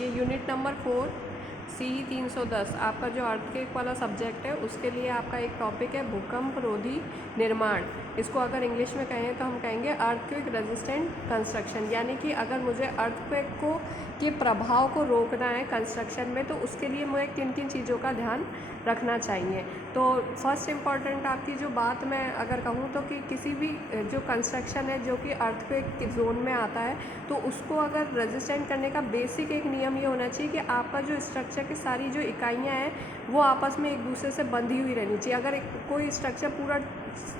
ये unit number 4 सी 310 आपका जो अर्थक्वेक वाला सब्जेक्ट है उसके लिए आपका एक टॉपिक है भूकंप रोधी निर्माण। इसको अगर इंग्लिश में कहें तो हम कहेंगे अर्थक्वेक रेजिस्टेंट कंस्ट्रक्शन, यानी कि अगर मुझे अर्थक्वेक को के प्रभाव को रोकना है कंस्ट्रक्शन में तो उसके लिए मुझे किन किन चीज़ों का ध्यान रखना चाहिए। तो फर्स्ट इम्पॉर्टेंट आपकी जो बात मैं अगर कहूँ तो कि किसी भी जो कंस्ट्रक्शन है जो कि अर्थक्वेक के जोन में आता है तो उसको अगर रेजिस्टेंट करने का बेसिक एक नियम ये होना चाहिए कि आपका जो स्ट्रक्चर की सारी जो इकाइयाँ हैं वो आपस में एक दूसरे से बंधी हुई रहनी चाहिए। अगर कोई स्ट्रक्चर पूरा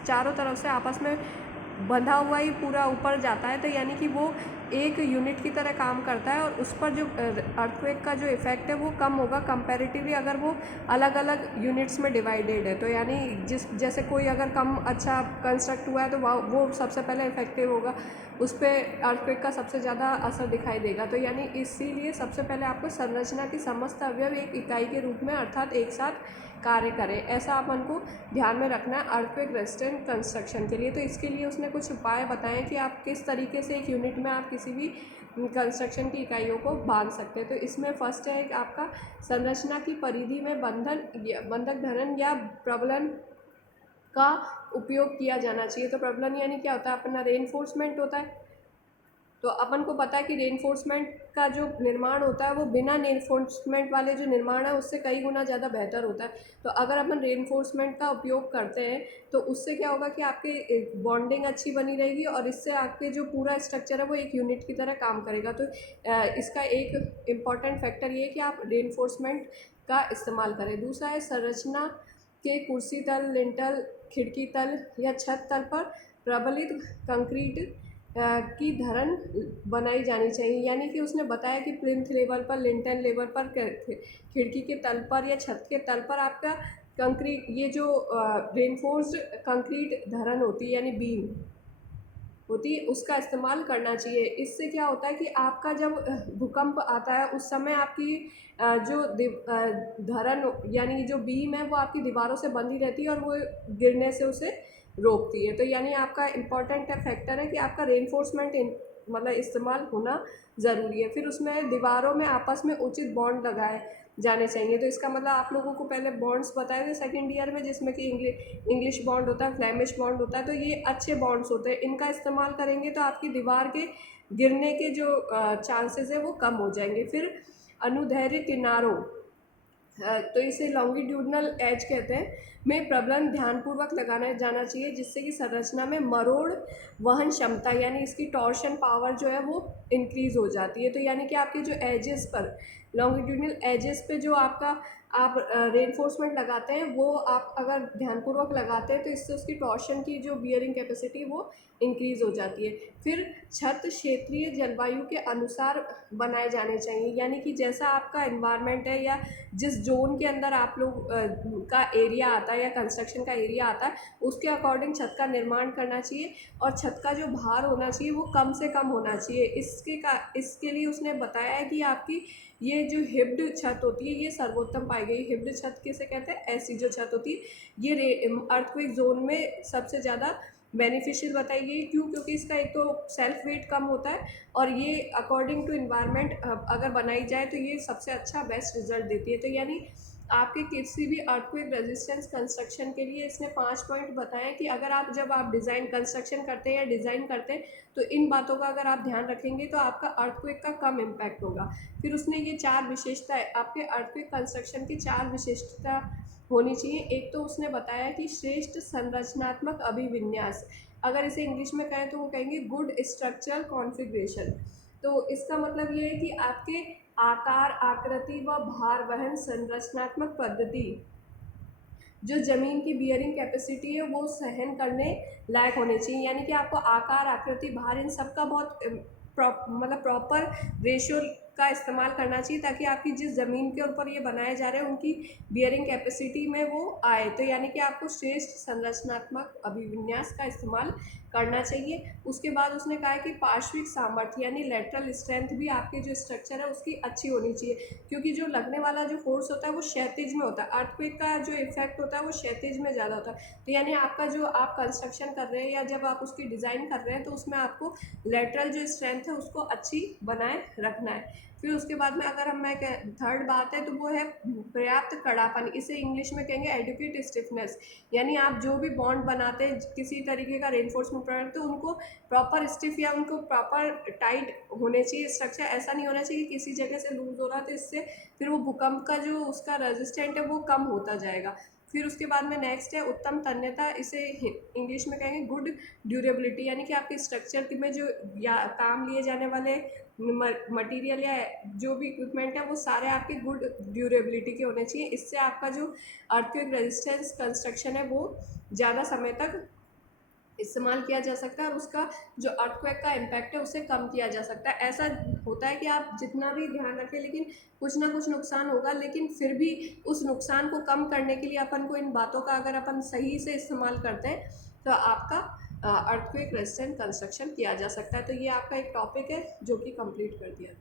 चारों तरफ से आपस में बंधा हुआ ही पूरा ऊपर जाता है तो यानी कि वो एक यूनिट की तरह काम करता है और उस पर जो अर्थक्वेक का जो इफ़ेक्ट है वो कम होगा कंपैरेटिवली अगर वो अलग अलग यूनिट्स में डिवाइडेड है। तो यानी जैसे कोई अगर कम अच्छा कंस्ट्रक्ट हुआ है तो वो सबसे पहले इफेक्टिव होगा, उस पर अर्थक्वेक का सबसे ज़्यादा असर दिखाई देगा। तो यानी इसीलिए सबसे पहले आपको संरचना की समस्त अवयव एक इकाई के रूप में अर्थात एक साथ कार्य करें, ऐसा अपन को ध्यान में रखना है अर्थक्वेक रेजिस्टेंट कंस्ट्रक्शन के लिए। तो इसके लिए उसने कुछ उपाय बताएं कि आप किस तरीके से एक यूनिट में आप किसी भी कंस्ट्रक्शन की इकाइयों को बांध सकते हैं। तो इसमें फर्स्ट है आपका संरचना की परिधि में बंधक धरन या प्रबलन का उपयोग किया जाना चाहिए। तो प्रबलन यानी क्या होता है, अपना रेनफोर्समेंट होता है। तो अपन को पता है कि रेनफोर्समेंट का जो निर्माण होता है वो बिना रेनफोर्समेंट वाले जो निर्माण है उससे कई गुना ज़्यादा बेहतर होता है। तो अगर अपन रेनफोर्समेंट का उपयोग करते हैं तो उससे क्या होगा कि आपके बॉन्डिंग अच्छी बनी रहेगी और इससे आपके जो पूरा स्ट्रक्चर है वो एक यूनिट की तरह काम करेगा। तो इसका एक इम्पॉर्टेंट फैक्टर ये है कि आप रेनफोर्समेंट का इस्तेमाल करें। दूसरा है संरचना के कुर्सी तल, लिंटल, खिड़की तल या छत तल पर प्रबलित कंक्रीट की धरन बनाई जानी चाहिए। यानी कि उसने बताया कि प्लिंथ लेवल पर, लिंटल लेवल पर, खिड़की के तल पर या छत के तल पर आपका कंक्रीट ये जो रेनफोर्स्ड कंक्रीट धरन होती है यानी बीम होती है उसका इस्तेमाल करना चाहिए। इससे क्या होता है कि आपका जब भूकंप आता है उस समय आपकी जो धरन यानी जो बीम है वो आपकी दीवारों से बंधी रहती है और वो गिरने से उसे रोकती है। तो यानी आपका इम्पॉर्टेंट फैक्टर है कि आपका रेनफोर्समेंट मतलब इस्तेमाल होना ज़रूरी है। फिर उसमें दीवारों में आपस में उचित बॉन्ड लगाए जाने चाहिए। तो इसका मतलब आप लोगों को पहले बॉन्ड्स बताए थे सेकेंड ईयर में, जिसमें कि इंग्लिश बॉन्ड होता है, फ्लेमिश बॉन्ड होता है। तो ये अच्छे बॉन्ड्स होते हैं, इनका इस्तेमाल करेंगे तो आपकी दीवार के गिरने के जो चांसेस है वो कम हो जाएंगे। फिर अनुदैर्ध्य किनारों तो इसे लॉन्गिट्यूडनल एज कहते हैं में प्रबलन ध्यानपूर्वक लगाना जाना चाहिए, जिससे कि संरचना में मरोड़ वहन क्षमता यानी इसकी टॉर्शन पावर जो है वो इंक्रीज हो जाती है। तो यानी कि आपके जो एजेस पर लॉन्गिट्यूडनल एजेस पे जो आपका आप रेनफोर्समेंट लगाते हैं वो आप अगर ध्यानपूर्वक लगाते हैं तो इससे उसकी टॉर्शन की जो बियरिंग कैपेसिटी वो इंक्रीज हो जाती है। फिर छत क्षेत्रीय जलवायु के अनुसार बनाए जाने चाहिए, यानी कि जैसा आपका एनवायरनमेंट है या जिस जोन के अंदर आप लोग का एरिया आता है या कंस्ट्रक्शन का एरिया आता है उसके अकॉर्डिंग छत का निर्माण करना चाहिए और छत का जो भार होना चाहिए वो कम से कम होना चाहिए। इसके लिए उसने बताया है कि आपकी ये जो हिप्ड छत होती है ये सर्वोत्तम पाई गई। हिप्ड छत किसे कहते हैं, ऐसी जो छत होती है ये अर्थक्वेक जोन में सबसे ज़्यादा बेनिफिशियल बताई गई। क्यों? क्योंकि इसका एक तो सेल्फ वेट कम होता है और ये अकॉर्डिंग टू इन्वायरमेंट अगर बनाई जाए तो ये सबसे अच्छा बेस्ट रिजल्ट देती है। तो यानी आपके किसी भी अर्थक्वेक रेजिस्टेंस कंस्ट्रक्शन के लिए इसने 5 पॉइंट बताए कि अगर आप जब आप डिज़ाइन कंस्ट्रक्शन करते हैं या डिज़ाइन करते हैं तो इन बातों का अगर आप ध्यान रखेंगे तो आपका अर्थक्वेक का कम इम्पैक्ट होगा। फिर उसने ये 4 विशेषताएं आपके अर्थक्वेक कंस्ट्रक्शन की 4 विशेषता होनी चाहिए। एक तो उसने बताया कि श्रेष्ठ संरचनात्मक अभिविन्यास, अगर इसे इंग्लिश में कहें तो वो कहेंगे गुड स्ट्रक्चरल कॉन्फ़िगरेशन। तो इसका मतलब ये है कि आपके आकार, आकृति व भार वहन संरचनात्मक पद्धति जो ज़मीन की बियरिंग कैपेसिटी है वो सहन करने लायक होने चाहिए। यानी कि आपको आकार, आकृति, भार इन सब का बहुत मतलब प्रॉपर रेशियो का इस्तेमाल करना चाहिए ताकि आपकी जिस ज़मीन के ऊपर ये बनाए जा रहे हैं उनकी बियरिंग कैपेसिटी में वो आए। तो यानी कि आपको श्रेष्ठ संरचनात्मक अभिविन्यास का इस्तेमाल करना चाहिए। उसके बाद उसने कहा है कि पार्श्विक सामर्थ्य यानी लेटरल स्ट्रेंथ भी आपके जो स्ट्रक्चर है उसकी अच्छी होनी चाहिए, क्योंकि जो लगने वाला जो फोर्स होता है वो क्षैतिज में होता है। अर्थक्वेक का जो इफेक्ट होता है वो क्षैतिज में ज़्यादा होता है। तो यानी आपका जो आप कंस्ट्रक्शन कर रहे हैं या जब आप उसकी डिज़ाइन कर रहे हैं तो उसमें आपको लेटरल जो स्ट्रेंथ है उसको अच्छी बनाए रखना है। फिर उसके बाद में अगर मैं थर्ड बात है तो वो है पर्याप्त कड़ापन, इसे इंग्लिश में कहेंगे एडुकेट स्टिफनेस, यानी आप जो भी बॉन्ड बनाते हैं किसी तरीके का रेनफोर्समेंट प्रोडक्ट, तो उनको प्रॉपर स्टिफ या उनको प्रॉपर टाइट होने चाहिए स्ट्रक्चर, ऐसा नहीं होना चाहिए कि किसी जगह से लूज हो रहा है, तो इससे फिर वो भूकंप का जो उसका रेजिस्टेंट है वो कम होता जाएगा। फिर उसके बाद में नेक्स्ट है उत्तम तन्यता, इसे इंग्लिश में कहेंगे गुड ड्यूरेबिलिटी, यानी कि आपके स्ट्रक्चर में जो या काम लिए जाने वाले मटेरियल या जो भी इक्विपमेंट है वो सारे आपके गुड ड्यूरेबिलिटी के होने चाहिए। इससे आपका जो अर्थक्वेक रेजिस्टेंस कंस्ट्रक्शन है वो ज़्यादा समय तक इस्तेमाल किया जा सकता है और उसका जो अर्थक्वेक का इम्पैक्ट है उसे कम किया जा सकता है। ऐसा होता है कि आप जितना भी ध्यान रखें लेकिन कुछ ना कुछ नुकसान होगा, लेकिन फिर भी उस नुकसान को कम करने के लिए अपन को इन बातों का अगर अपन सही से इस्तेमाल करते हैं तो आपका अर्थक्वेक रेजिस्टेंट कंस्ट्रक्शन किया जा सकता है। तो ये आपका एक टॉपिक है जो कि कंप्लीट कर दिया।